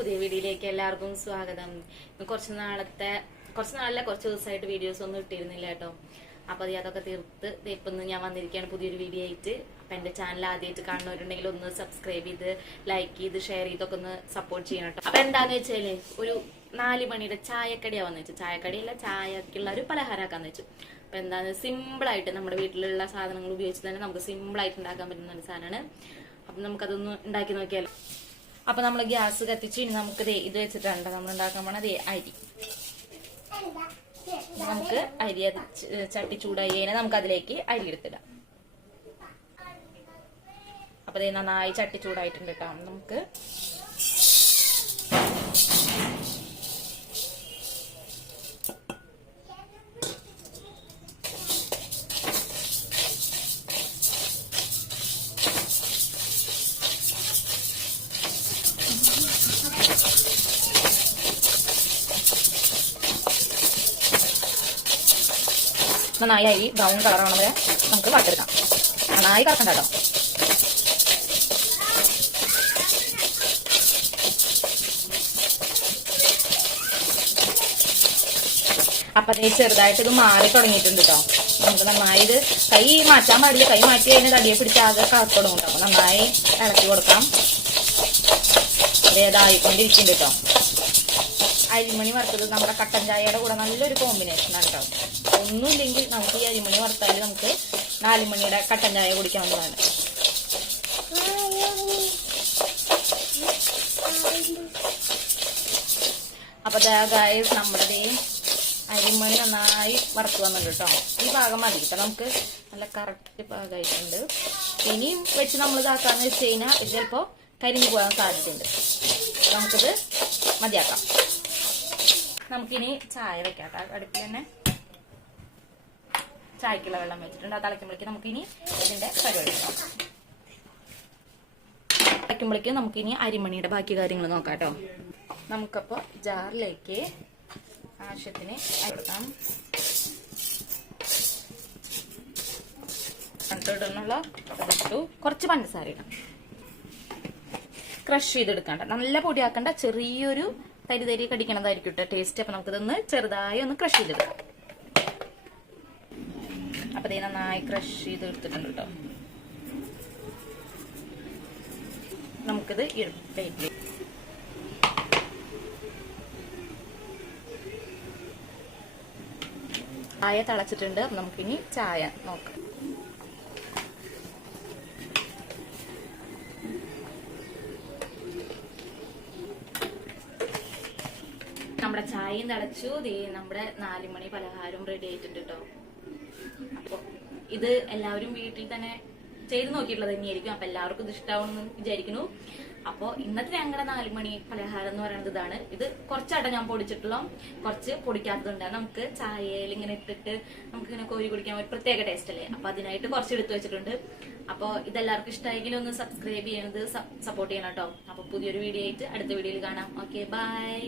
പുതിയ വീഡിയോയിലേക്ക് എല്ലാവർക്കും സ്വാഗതം. കുറച്ച് നാളത്തെ കുറച്ച് നാളിലെ കുറച്ച് ദിവസമായിട്ട് വീഡിയോസ് ഒന്നും ഇട്ടിരുന്നില്ല കേട്ടോ. അപ്പൊ അത് അതൊക്കെ തീർത്ത് ഇപ്പൊ ഞാൻ വന്നിരിക്കുകയാണ് പുതിയൊരു വീഡിയോ ആയിട്ട്. അപ്പൊ എന്റെ ചാനൽ ആദ്യമായിട്ട് കാണുന്നവരുണ്ടെങ്കിൽ ഒന്ന് സബ്സ്ക്രൈബ് ചെയ്ത് ലൈക്ക് ചെയ്ത് ഷെയർ ചെയ്തൊക്കെ ഒന്ന് സപ്പോർട്ട് ചെയ്യണം കേട്ടോ. അപ്പൊ എന്താന്ന് വെച്ചാൽ ഒരു നാല് മണിയുടെ ചായക്കടിയാ വന്നു വെച്ചു ചായക്കടിയല്ല ചായക്കുള്ള ഒരു പലഹാരമാക്കാന്ന് വെച്ചു. അപ്പൊ എന്താണ് സിമ്പിൾ ആയിട്ട് നമ്മുടെ വീട്ടിലുള്ള സാധനങ്ങൾ ഉപയോഗിച്ച് തന്നെ നമുക്ക് സിമ്പിൾ ആയിട്ട് ഉണ്ടാക്കാൻ പറ്റുന്ന ഒരു സാധനമാണ്. അപ്പൊ നമുക്കതൊന്ന് ഉണ്ടാക്കി നോക്കിയാലോ. അപ്പൊ നമ്മൾ ഗ്യാസ് കത്തിച്ച് ഇനി നമുക്ക് ദേ ഇത് വെച്ചിട്ടുണ്ട്. നമ്മൾ ഉണ്ടാക്കാൻ പോണ ദേ അരി. നമുക്ക് അരി അത് ചട്ടി ചൂടായി കഴിഞ്ഞാൽ നമുക്ക് അതിലേക്ക് അരി എടുത്തിടാം. അപ്പൊ നന്നായി ചട്ടി ചൂടായിട്ടുണ്ട് കേട്ടോ നമുക്ക് നന്നായി ഈ ബ്രൗൺ കളർ ആവണ വരെ നമുക്ക് വറുത്തെടുക്കാം. നന്നായി കറക്കണ്ട കേട്ടോ അപ്പൊ അതേ ചെറുതായിട്ട് ഇത് മാറി തുടങ്ങിയിട്ടുണ്ട് കേട്ടോ നമുക്ക് നന്നായി ഇത് കൈ മാറ്റാൻ പാടില്ല. കൈ മാറ്റി കഴിഞ്ഞാൽ തടിയെ പിടിച്ച് ആകെ തുടങ്ങും കേട്ടോ അപ്പൊ നന്നായി ഇളക്കി കൊടുക്കാം. അതേതായിക്കൊണ്ടിരിക്കുന്നുണ്ട് കേട്ടോ അരിമണി വറുത്തത് നമ്മുടെ കട്ടൻ ചായയുടെ കൂടെ നല്ലൊരു കോമ്പിനേഷൻ ആണ് കേട്ടോ ഒന്നുമില്ലെങ്കിൽ നമുക്ക് ഈ അരിമണി വറുത്താൽ നമുക്ക് നാലുമണിയുടെ കട്ടൻ ചായ കുടിക്കാവുന്നതാണ്. അപ്പൊ ഗായസ് നമ്മുടെ അരിമണി നന്നായി വറുത്ത് വന്നിട്ടുണ്ട് കേട്ടോ ഈ ഭാഗം മതി. കേട്ടോ നമുക്ക് നല്ല കറക്റ്റ് ഭാഗമായിട്ടുണ്ട്. ഇനിയും വെച്ച് നമ്മൾ ഇതാക്കാന്ന് വെച്ച് കഴിഞ്ഞാൽ ഇത് കരിഞ്ഞു പോകാൻ സാധ്യതയുണ്ട്. നമുക്കിത് മതിയാക്കാം. നമുക്കിനി ചായ വെക്കാം. അടുപ്പിൽ തന്നെ ചായക്കുള്ള വെള്ളം വെച്ചിട്ടുണ്ട്. ആ തിളയ്ക്കുമ്പോഴേക്ക് നമുക്കിനി ഇതിന്റെ പരിപാടി തിളയ്ക്കുമ്പോഴേക്കും നമുക്കിനി അരിമണിയുടെ ബാക്കി കാര്യങ്ങൾ നോക്കാം കേട്ടോ. നമുക്കപ്പോ ജാറിലേക്ക് ആവശ്യത്തിന് കൊടുക്കാം. ഇതിട്ടു കുറച്ച് പഞ്ചസാര ഇടാം. ക്രഷ് ചെയ്തെടുക്കണ്ട. നല്ല പൊടിയാക്കണ്ട. ചെറിയൊരു തരി തരി കടിക്കണതായിരിക്കും കേട്ടോ ടേസ്റ്റ് അപ്പൊ നമുക്കിതൊന്ന് ചെറുതായി ഒന്ന് ക്രഷ് ചെയ്തെടുക്കാം അപ്പൊ ഇത് നന്നായി ക്രഷ് ചെയ്ത് എടുത്തിട്ടുണ്ട് കേട്ടോ നമുക്കിത് പ്ലേറ്റിൽ ചായ തിളച്ചിട്ടുണ്ട്. നമുക്കിനി ചായ നോക്കാം. നമ്മുടെ ചായയും തിളച്ചു. ദേ നമ്മുടെ നാലുമണി പലഹാരം റെഡി ആയിട്ടുണ്ട് കേട്ടോ അപ്പൊ ഇത് എല്ലാവരും വീട്ടിൽ തന്നെ ചെയ്ത് നോക്കിയിട്ടുള്ളത് തന്നെയായിരിക്കും. അപ്പൊ എല്ലാവർക്കും ഇത് വിചാരിക്കുന്നു. അപ്പൊ ഇന്നത്തെ ഞങ്ങളുടെ നാലുമണി പലഹാരം എന്ന് പറയുന്നത് ഇതാണ്. ഇത് കുറച്ചാട്ടം ഞാൻ പൊടിച്ചിട്ടുള്ള. കുറച്ച് പൊടിക്കാത്തതുണ്ട്. നമുക്ക് ചായയിൽ ഇങ്ങനെ ഇട്ടിട്ട് നമുക്ക് ഇങ്ങനെ കോരി കുടിക്കാൻ ഒരു പ്രത്യേക ടേസ്റ്റ് അല്ലേ? അപ്പൊ അതിനായിട്ട് കുറച്ച് എടുത്തു വെച്ചിട്ടുണ്ട്. അപ്പൊ ഇതെല്ലാവർക്കും ഇഷ്ടമായെങ്കിൽ ഒന്ന് സബ്സ്ക്രൈബ് ചെയ്യണത് സപ്പോർട്ട് ചെയ്യണം കേട്ടോ അപ്പൊ പുതിയൊരു വീഡിയോ ആയിട്ട് അടുത്ത വീഡിയോയിൽ കാണാം. Okay bye